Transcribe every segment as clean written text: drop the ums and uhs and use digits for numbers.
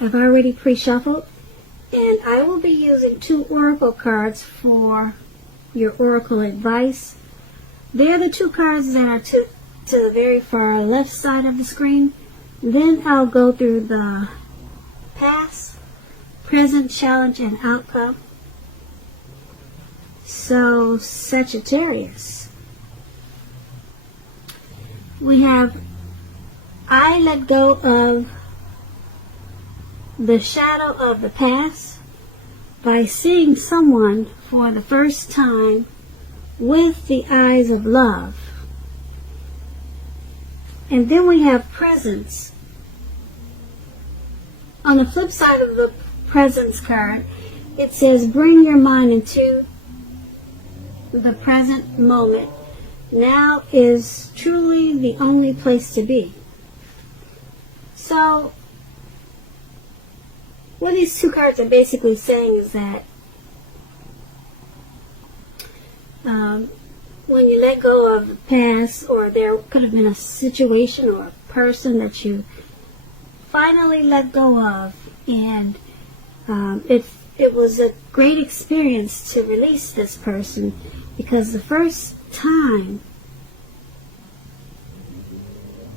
I've already pre-shuffled, and I will be using 2 oracle cards for your oracle advice. They're the 2 cards that are to the very far left side of the screen. Then I'll go through the past, present, challenge, and outcome. So, Sagittarius. We have, I let go of the shadow of the past by seeing someone for the first time with the eyes of love. And then we have presence. On the flip side of the presence card, it says bring your mind into the present moment. Now is truly the only place to be. So, what these 2 cards are basically saying is that when you let go of the past, or there could have been a situation or a person that you finally let go of, and it was a great experience to release this person, because the first time,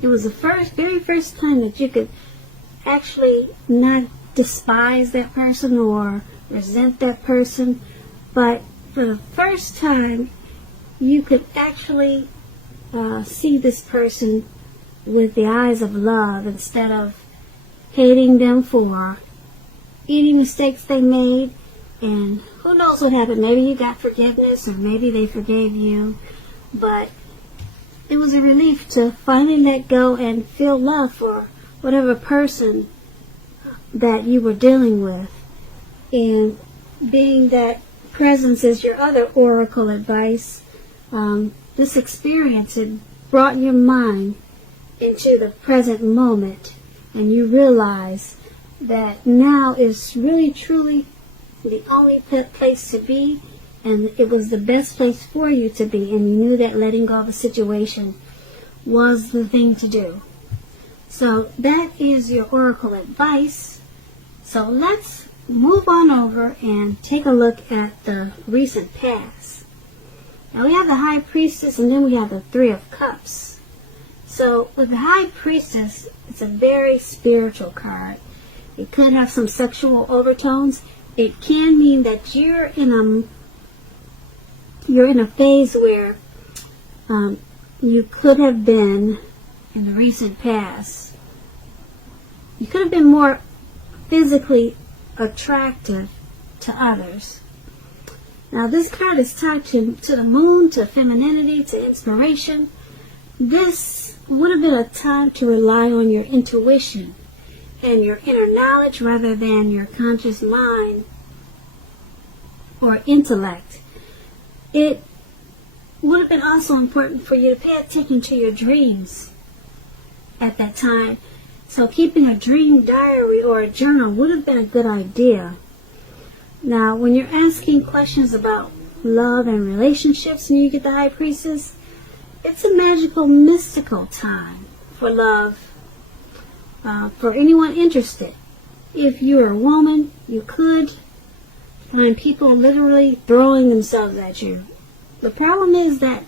it was the very first time that you could actually not despise that person or resent that person, but for the first time you could actually see this person with the eyes of love, instead of hating them for any mistakes they made. And who knows what happened? Maybe you got forgiveness, or maybe they forgave you, but it was a relief to finally let go and feel love for whatever person that you were dealing with. And being that presence is your other oracle advice, this experience, it brought your mind into the present moment, and you realize that now is really truly the only place to be, and it was the best place for you to be, and you knew that letting go of a situation was the thing to do. So that is your oracle advice. So let's move on over and take a look at the recent past. Now we have the High Priestess, and then we have the 3 of Cups. So with the High Priestess, it's a very spiritual card. It could have some sexual overtones. It can mean that you're in a phase where you could have been, in the recent past, you could have been more physically attractive to others. Now this card is tied to the moon, to femininity, to inspiration. This would have been a time to rely on your intuition and your inner knowledge rather than your conscious mind or intellect. It would have been also important for you to pay attention to your dreams at that time. So keeping a dream diary or a journal would have been a good idea. Now, when you're asking questions about love and relationships and you get the High Priestess, it's a magical, mystical time for love, for anyone interested. If you're a woman, you could find people literally throwing themselves at you. The problem is that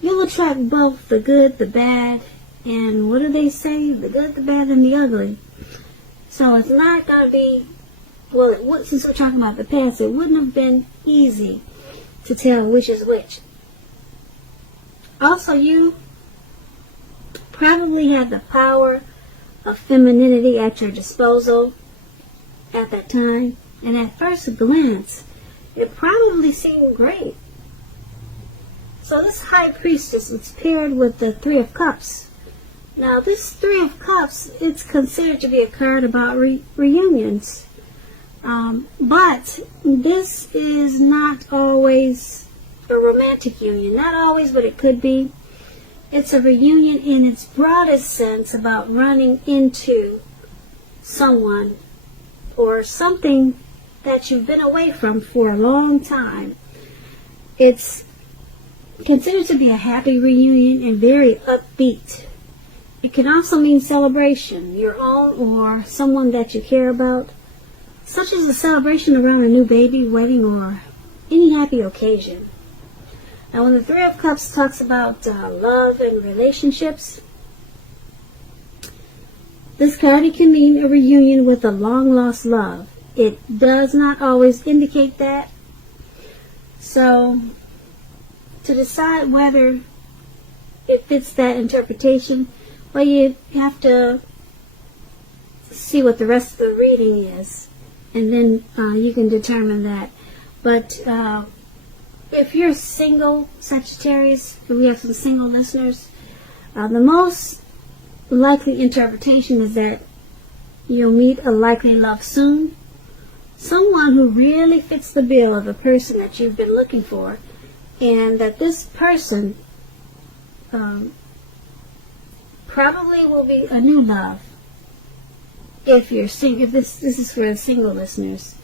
you'll attract both the good, the bad, and what do they say? The good, the bad, and the ugly. So it's not going to be, well, since we're talking about the past, it wouldn't have been easy to tell which is which. Also, you probably had the power of femininity at your disposal at that time, and at first glance, it probably seemed great. So this High Priestess is paired with the 3 of Cups. Now this 3 of Cups, it's considered to be a card about reunions. But this is not always a romantic union. Not always, but it could be. It's a reunion in its broadest sense about running into someone or something that you've been away from for a long time. It's considered to be a happy reunion and very upbeat. It can also mean celebration, your own or someone that you care about, such as a celebration around a new baby, wedding, or any happy occasion. Now, when the Three of Cups talks about love and relationships, this card, it can mean a reunion with a long-lost love. It does not always indicate that. So, to decide whether it fits that interpretation, well, you have to see what the rest of the reading is, and then you can determine that. But if you're single, Sagittarius, if we have some single listeners, the most likely interpretation is that you'll meet a likely love soon. Someone who really fits the bill of the person that you've been looking for, and that this person probably will be a new love. If you're single, if this is for the single listeners,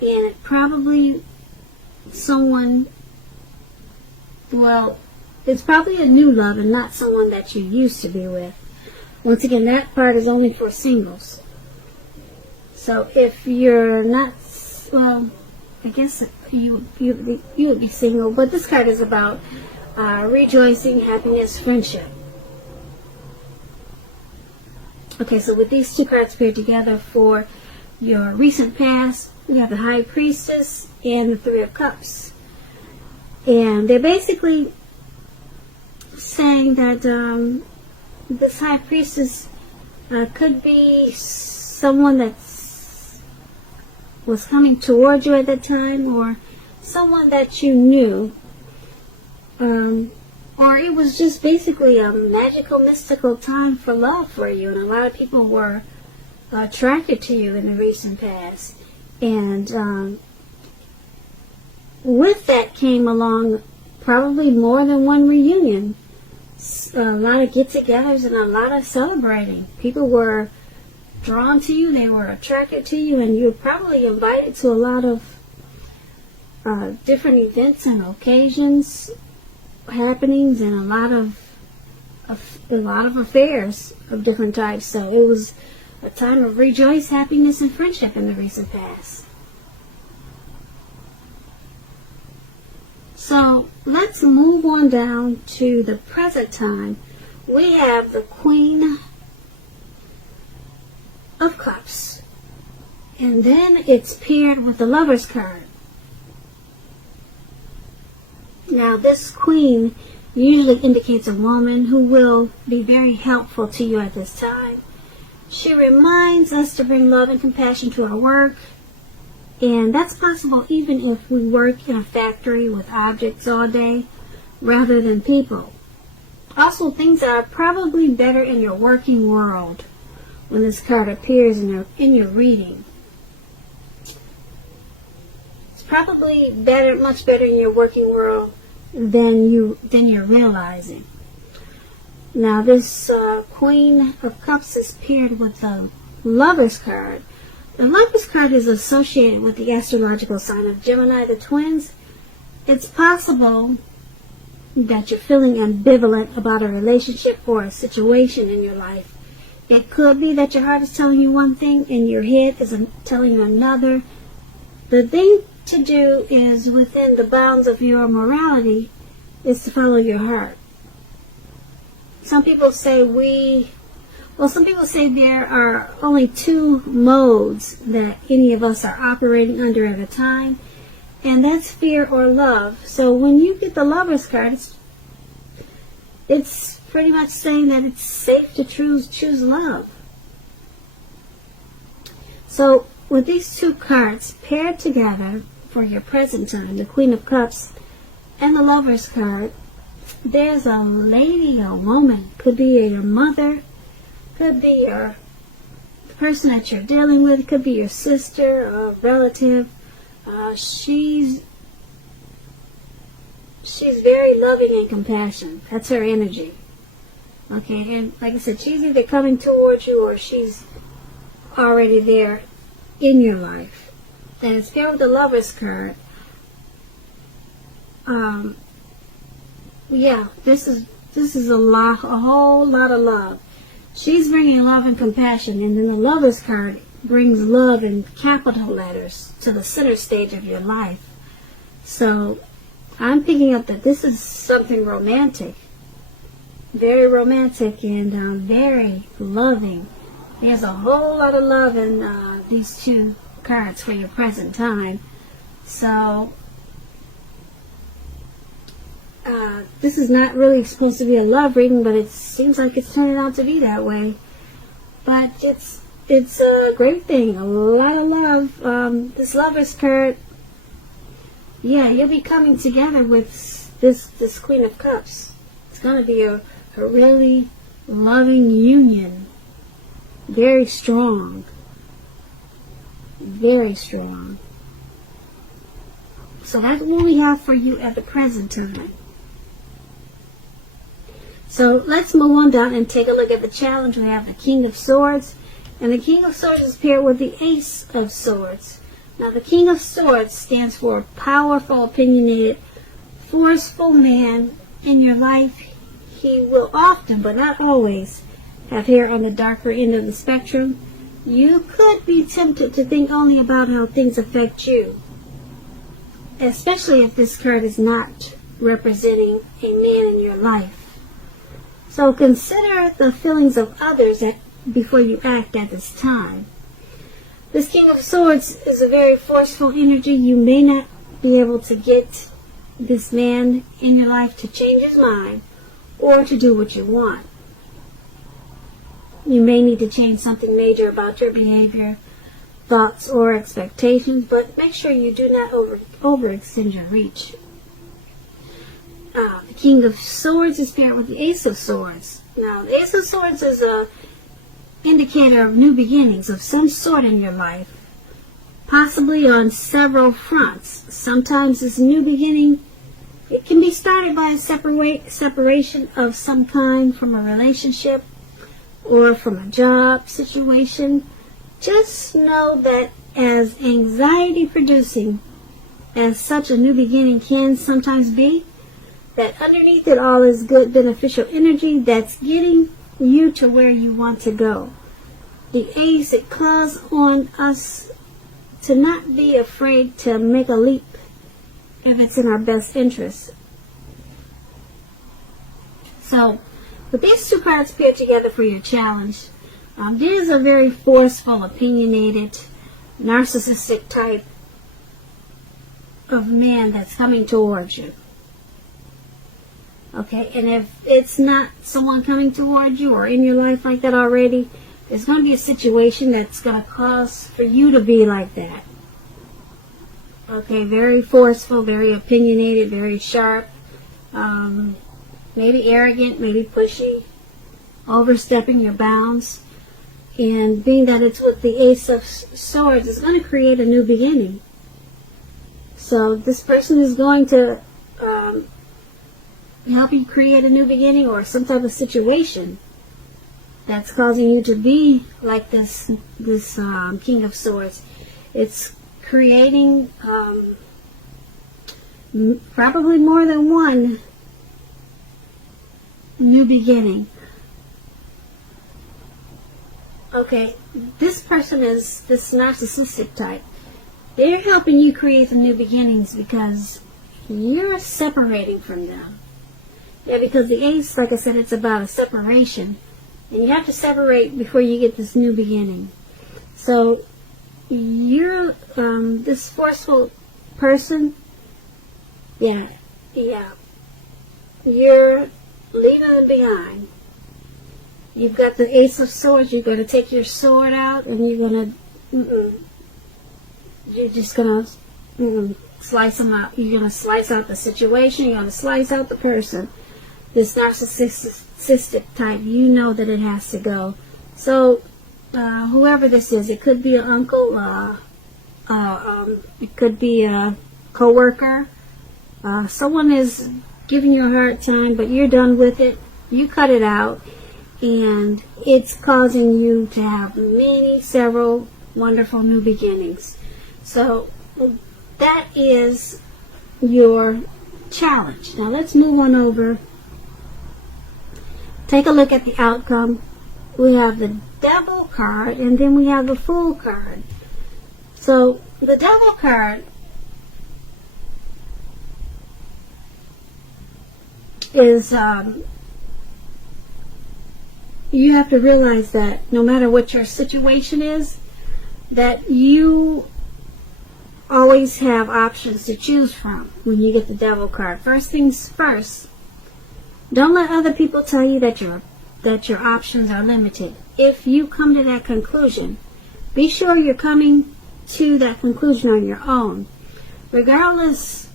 and it probably someone, well, it's probably a new love and not someone that you used to be with. Once again, that part is only for singles. So if you're not, well, I guess you would be single, but this card is about rejoicing, happiness, friendship. Okay, so with these two cards paired together for your recent past, we have the High Priestess and the Three of Cups. And they're basically saying that this High Priestess could be someone that was coming toward you at that time, or someone that you knew, or it was just basically a magical, mystical time for love for you, and a lot of people were attracted to you in the recent past. And with that came along probably more than one reunion, a lot of get-togethers and a lot of celebrating. People were drawn to you, they were attracted to you, and you were probably invited to a lot of different events and occasions, happenings, and a lot of affairs of different types. So it was a time of rejoice, happiness, and friendship in the recent past. So let's move on down to the present time. We have the Queen of Cups, and then it's paired with the Lover's card. Now, this Queen usually indicates a woman who will be very helpful to you at this time. She reminds us to bring love and compassion to our work, and that's possible even if we work in a factory with objects all day rather than people. Also, things are probably better in your working world when this card appears in your reading. It's probably much better in your working world than you're realizing. Now, this Queen of Cups is paired with the Lover's card. The Lover's card is associated with the astrological sign of Gemini, the twins. It's possible that you're feeling ambivalent about a relationship or a situation in your life. It could be that your heart is telling you one thing and your head is telling you another. The thing to do is, within the bounds of your morality, is to follow your heart. Some people say there are only two modes that any of us are operating under at a time, and that's fear or love. So when you get the Lover's card, it's pretty much saying that it's safe to choose love. So with these two cards paired together for your present time, the Queen of Cups and the Lover's card, there's a lady, a woman, could be your mother, could be the person that you're dealing with, could be your sister, a relative. She's very loving and compassionate. That's her energy. Okay, and like I said, she's either coming towards you or she's already there in your life. And it's paired with the Lover's card. Yeah, this is a whole lot of love. She's bringing love and compassion, and then the Lover's card brings love in capital letters to the center stage of your life. So I'm picking up that this is something romantic, very romantic and very loving. There's a whole lot of love in these two cards for your present time. So this is not really supposed to be a love reading, but it seems like it's turning out to be that way. But it's a great thing, a lot of love. This Lover's card, yeah, you'll be coming together with this Queen of Cups. It's going to be a really loving union. Very strong. Very strong. So that's what we have for you at the present time. So let's move on down and take a look at the challenge. We have the King of Swords. And the King of Swords is paired with the Ace of Swords. Now the King of Swords stands for a powerful, opinionated, forceful man in your life. He will often, but not always, have hair on the darker end of the spectrum. You could be tempted to think only about how things affect you, especially if this card is not representing a man in your life. So consider the feelings of others before you act at this time. This King of Swords is a very forceful energy. You may not be able to get this man in your life to change his mind or to do what you want. You may need to change something major about your behavior, thoughts, or expectations, but make sure you do not overextend your reach. The King of Swords is paired with the Ace of Swords. Now, the Ace of Swords is an indicator of new beginnings of some sort in your life, possibly on several fronts. Sometimes this new beginning, it can be started by a separation of some kind from a relationship or from a job situation. Just know that as anxiety-producing as such a new beginning can sometimes be, that underneath it all is good, beneficial energy that's getting you to where you want to go. The Ace, it calls on us to not be afraid to make a leap if it's in our best interest. So, with these two cards paired together for your challenge, there's a very forceful, opinionated, narcissistic type of man that's coming towards you. Okay, and if it's not someone coming towards you or in your life like that already, there's going to be a situation that's going to cause for you to be like that. Okay, very forceful, very opinionated, very sharp, maybe arrogant, maybe pushy, overstepping your bounds. And being that it's with the Ace of Swords, it's going to create a new beginning. So this person is going to help you create a new beginning or some type of situation that's causing you to be like this King of Swords. It's creating probably more than one new beginning. Okay, this person is this narcissistic type. They're helping you create the new beginnings because you're separating from them. Yeah, because the Ace, like I said, it's about a separation. And you have to separate before you get this new beginning. So, you're, this forceful person, yeah, you're leaving them behind. You've got the Ace of Swords, you're going to take your sword out, and you're going to, you're just going to, slice them out. You're going to slice out the situation, you're going to slice out the person. This narcissistic type, you know that it has to go. So, whoever this is, it could be an uncle, it could be a co-worker. Someone is giving you a hard time, but you're done with it. You cut it out, and it's causing you to have several wonderful new beginnings. So, that is your challenge. Now, let's move on over. Take a look at the outcome we have the Devil card, and then we have the Fool card. So the Devil card is, you have to realize that no matter what your situation is, that you always have options to choose from when you get the Devil card. First things first, don't let other people tell you that your options are limited. If you come to that conclusion, be sure you're coming to that conclusion on your own. Regardless,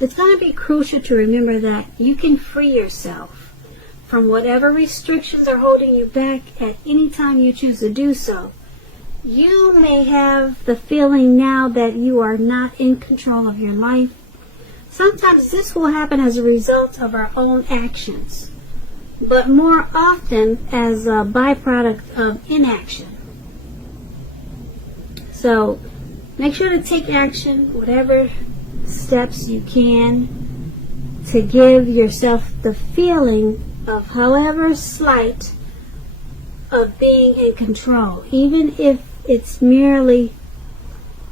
it's going to be crucial to remember that you can free yourself from whatever restrictions are holding you back at any time you choose to do so. You may have the feeling now that you are not in control of your life. Sometimes this will happen as a result of our own actions, but more often as a byproduct of inaction. So make sure to take action, whatever steps you can, to give yourself the feeling of, however slight, of being in control, even if it's merely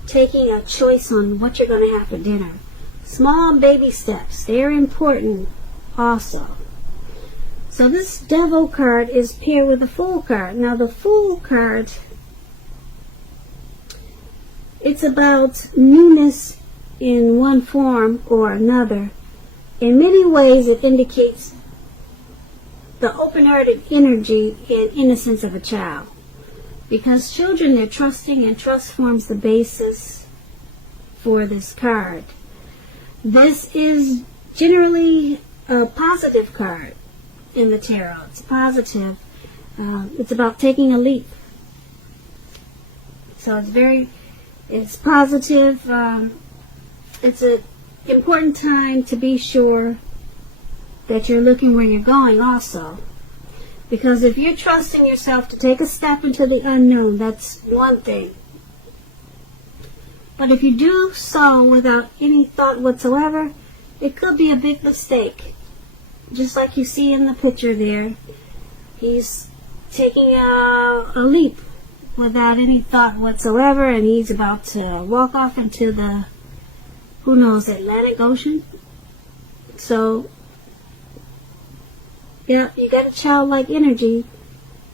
taking a choice on what you're going to have for dinner. Small baby steps, they're important also. So this Devil card is paired with the Fool card. Now the Fool card, it's about newness in one form or another. In many ways it indicates the open-hearted energy and innocence of a child. Because children, they're trusting, and trust forms the basis for this card. This is generally a positive card in the tarot. It's positive. It's about taking a leap. So it's positive. It's an important time to be sure that you're looking where you're going also. Because if you're trusting yourself to take a step into the unknown, that's one thing. But if you do so without any thought whatsoever, it could be a big mistake. Just like you see in the picture there, he's taking a leap without any thought whatsoever, and he's about to walk off into the, who knows, Atlantic Ocean. So yeah, you got a childlike energy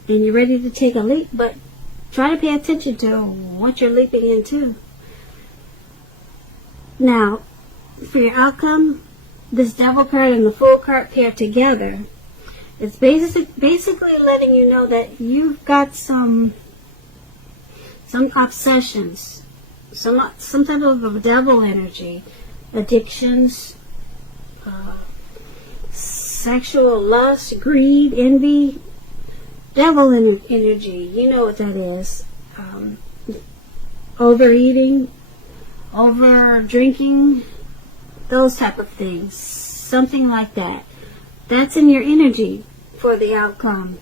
and you're ready to take a leap, but try to pay attention to what you're leaping into. Now, for your outcome, this Devil card and the Fool card paired together, it's basically letting you know that you've got some obsessions, some type of a devil energy, addictions, sexual lust, greed, envy, devil energy. You know what that is. Overeating, over drinking, those type of things. Something like that. That's in your energy for the outcome.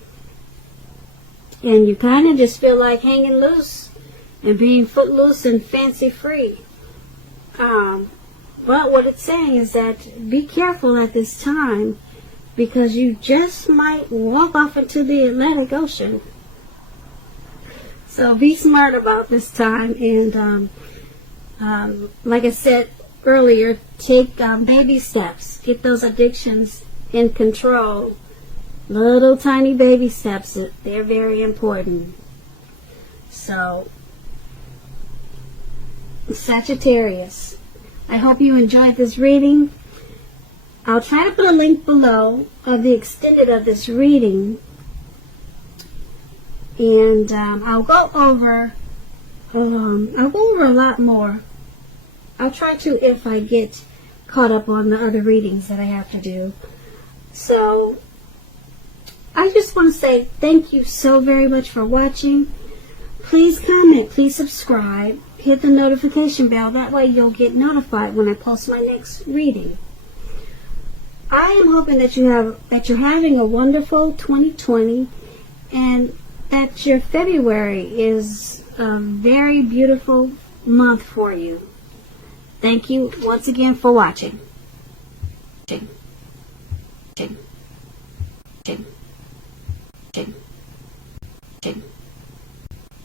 And you kind of just feel like hanging loose and being footloose and fancy free. But what it's saying is that be careful at this time, because you just might walk off into the Atlantic Ocean. So be smart about this time, and like I said earlier, take baby steps. Get those addictions in control. Little tiny baby steps, they're very important. So, Sagittarius, I hope you enjoyed this reading. I'll try to put a link below of the extended of this reading, and I'll go over a lot more. I'll try to, if I get caught up on the other readings that I have to do. So I just want to say thank you so very much for watching. Please comment, please subscribe, hit the notification bell. That way you'll get notified when I post my next reading. I am hoping that you're having a wonderful 2020, and that your February is a very beautiful month for you. Thank you once again for watching.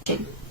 watching.